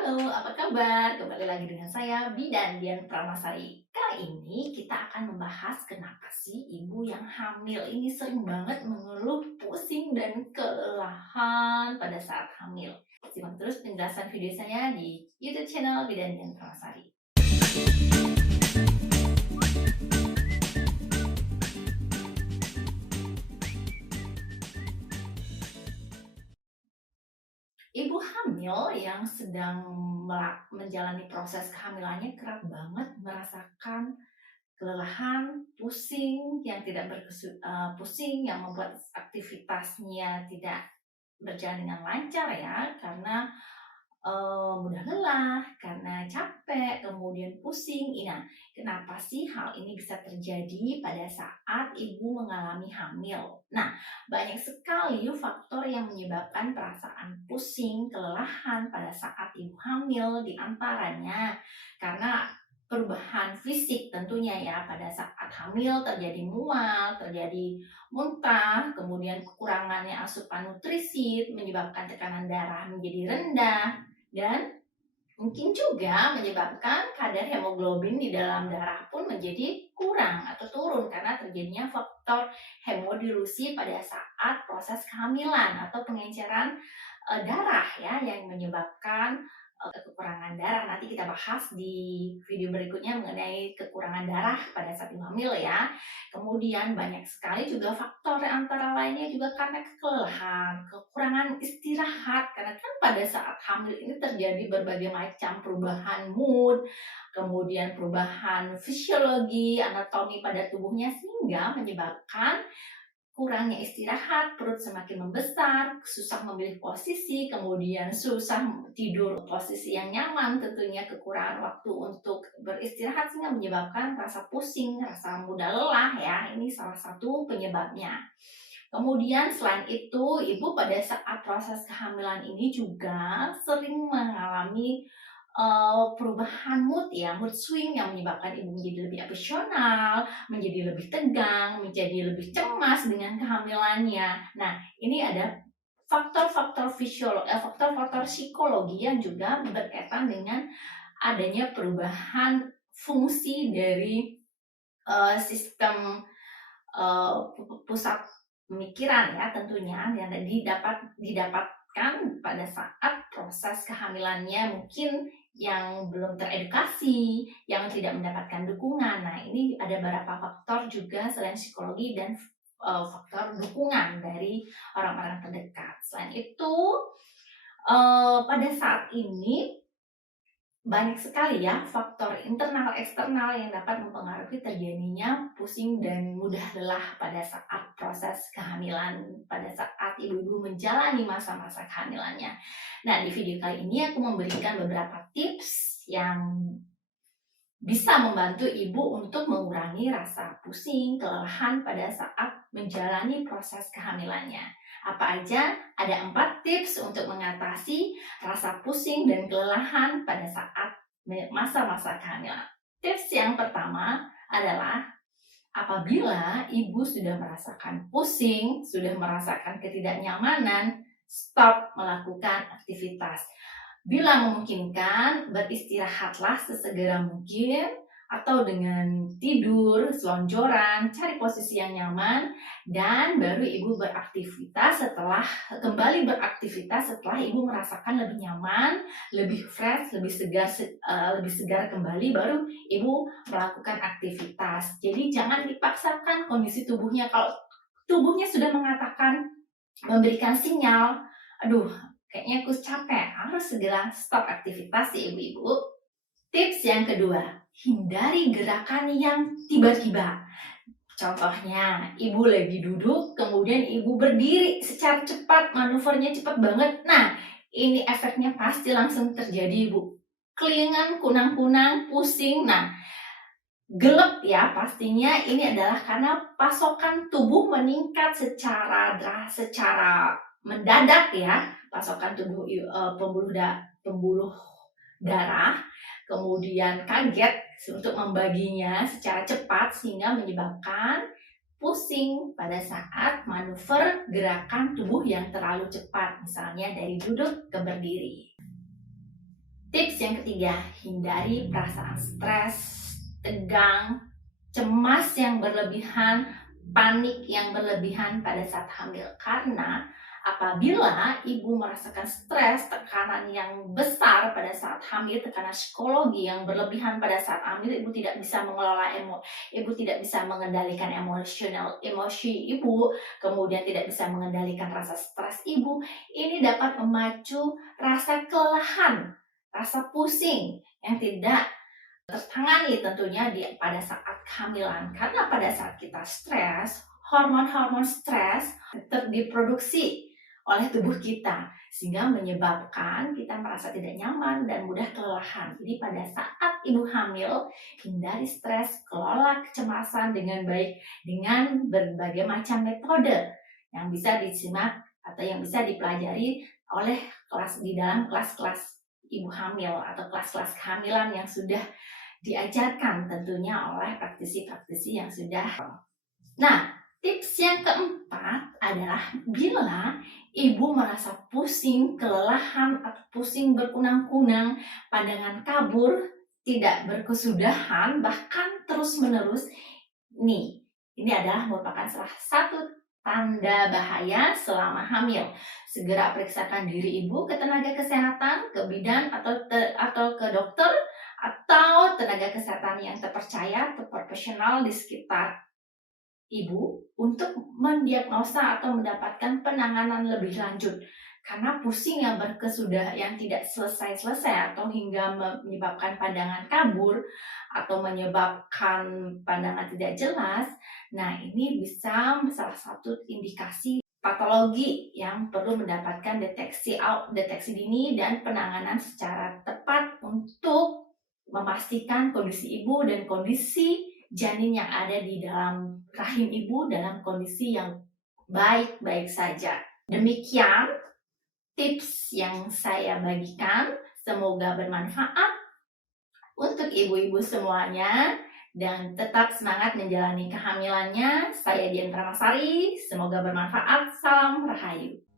Halo, apa kabar? Kembali lagi dengan saya, Bidan Dian Pramasari. Kali ini kita akan membahas kenapa sih ibu yang hamil ini sering banget mengeluh pusing dan kelelahan pada saat hamil. Simak terus penjelasan video saya di YouTube channel Bidan Dian Pramasari. Ibu hamil yang sedang menjalani proses kehamilannya kerap banget merasakan kelelahan, pusing yang tidak pusing yang membuat aktivitasnya tidak berjalan dengan lancar ya, karena mudah lelah, karena capek, kemudian pusing. Nah, kenapa sih hal ini bisa terjadi pada saat ibu mengalami hamil? Nah, banyak sekali faktor yang menyebabkan perasaan pusing, kelelahan pada saat ibu hamil, di antaranya karena perubahan fisik tentunya ya. Pada saat hamil terjadi mual, terjadi muntah, kemudian kekurangannya asupan nutrisi menyebabkan tekanan darah menjadi rendah, dan mungkin juga menyebabkan kadar hemoglobin di dalam darah pun menjadi kurang atau turun karena terjadinya faktor hemodilusi pada saat proses kehamilan atau pengenceran darah ya, yang menyebabkan kekurangan darah. Nanti kita bahas di video berikutnya mengenai kekurangan darah pada saat ibu hamil ya. Kemudian banyak sekali juga faktor, antara lainnya juga karena kelelahan, kekurangan istirahat, karena kan pada saat hamil ini terjadi berbagai macam perubahan mood, kemudian perubahan fisiologi, anatomi pada tubuhnya, sehingga menyebabkan kurangnya istirahat, perut semakin membesar, susah memilih posisi, kemudian susah tidur posisi yang nyaman, tentunya kekurangan waktu untuk beristirahat sehingga menyebabkan rasa pusing, rasa mudah lelah ya. Ini salah satu penyebabnya. Kemudian selain itu, ibu pada saat proses kehamilan ini juga sering mengalami perubahan mood ya, mood swing yang menyebabkan ibu menjadi lebih emosional, menjadi lebih tegang, menjadi lebih cemas dengan kehamilannya. Nah, ini ada faktor-faktor faktor-faktor psikologi yang juga berkaitan dengan adanya perubahan fungsi dari sistem pusat pemikiran ya, tentunya yang didapatkan pada saat proses kehamilannya, mungkin yang belum teredukasi, yang tidak mendapatkan dukungan. Nah, ini ada beberapa faktor juga selain psikologi dan faktor dukungan dari orang-orang terdekat. Selain itu, pada saat ini banyak sekali ya faktor internal eksternal yang dapat mempengaruhi terjadinya pusing dan mudah lelah pada saat proses kehamilan, pada saat ibu-ibu menjalani masa-masa kehamilannya. Nah, di video kali ini aku memberikan beberapa tips yang bisa membantu ibu untuk mengurangi rasa pusing, kelelahan pada saat menjalani proses kehamilannya. Apa aja? Ada 4 tips untuk mengatasi rasa pusing dan kelelahan pada saat masa-masa kehamilan. Tips yang pertama adalah apabila ibu sudah merasakan pusing, sudah merasakan ketidaknyamanan, stop melakukan aktivitas. Bila memungkinkan, beristirahatlah sesegera mungkin, atau dengan tidur, selonjoran, cari posisi yang nyaman, dan baru ibu kembali beraktivitas setelah ibu merasakan lebih nyaman, lebih fresh, lebih segar kembali, baru ibu melakukan aktivitas. Jadi jangan dipaksakan kondisi tubuhnya. Kalau tubuhnya sudah memberikan sinyal, aduh, kayaknya aku capek, harus segera stop aktivitas ya ibu-ibu. Tips yang kedua, hindari gerakan yang tiba-tiba. Contohnya, ibu lagi duduk, kemudian ibu berdiri secara cepat, manuvernya cepat banget. Nah, ini efeknya pasti langsung terjadi ibu. Kelingan, kunang-kunang, pusing. Nah, gelap ya pastinya. Ini adalah karena pasokan tubuh meningkat secara mendadak ya, pasokan tubuh pembuluh darah, kemudian kaget untuk membaginya secara cepat sehingga menyebabkan pusing pada saat manuver gerakan tubuh yang terlalu cepat, misalnya dari duduk ke berdiri. Tips yang ketiga, hindari perasaan stres, tegang, cemas yang berlebihan, panik yang berlebihan pada saat hamil. Karena apabila ibu merasakan stres, tekanan yang besar pada saat hamil, tekanan psikologi yang berlebihan pada saat hamil, ibu tidak bisa mengelola ibu tidak bisa mengendalikan emosi ibu, kemudian tidak bisa mengendalikan rasa stres ibu. Ini dapat memacu rasa kelelahan, rasa pusing yang tidak tertangani tentunya pada saat kehamilan. Karena pada saat kita stres, hormon-hormon stres diproduksi oleh tubuh kita sehingga menyebabkan kita merasa tidak nyaman dan mudah kelelahan. Jadi pada saat ibu hamil, hindari stres, kelola kecemasan dengan baik dengan berbagai macam metode yang bisa disimak atau yang bisa dipelajari oleh di dalam kelas-kelas ibu hamil atau kelas-kelas kehamilan yang sudah diajarkan tentunya oleh praktisi-praktisi yang sudah. Nah, tips yang keempat adalah bila ibu merasa pusing, kelelahan, atau pusing berkunang-kunang, pandangan kabur, tidak berkesudahan, bahkan terus-menerus, ini adalah merupakan salah satu tanda bahaya selama hamil. Segera periksakan diri ibu ke tenaga kesehatan, ke bidan atau ke dokter atau tenaga kesehatan yang terpercaya atau profesional di sekitar ibu untuk mendiagnosa atau mendapatkan penanganan lebih lanjut. Karena pusing yang yang tidak selesai-selesai atau hingga menyebabkan pandangan kabur atau menyebabkan pandangan tidak jelas, nah ini bisa salah satu indikasi patologi yang perlu mendapatkan deteksi dini dan penanganan secara tepat untuk memastikan kondisi ibu dan kondisi janin yang ada di dalam rahim ibu dalam kondisi yang baik-baik saja. Demikian tips yang saya bagikan, semoga bermanfaat untuk ibu-ibu semuanya dan tetap semangat menjalani kehamilannya. Saya Dian Pramasari, semoga bermanfaat. Salam Rahayu.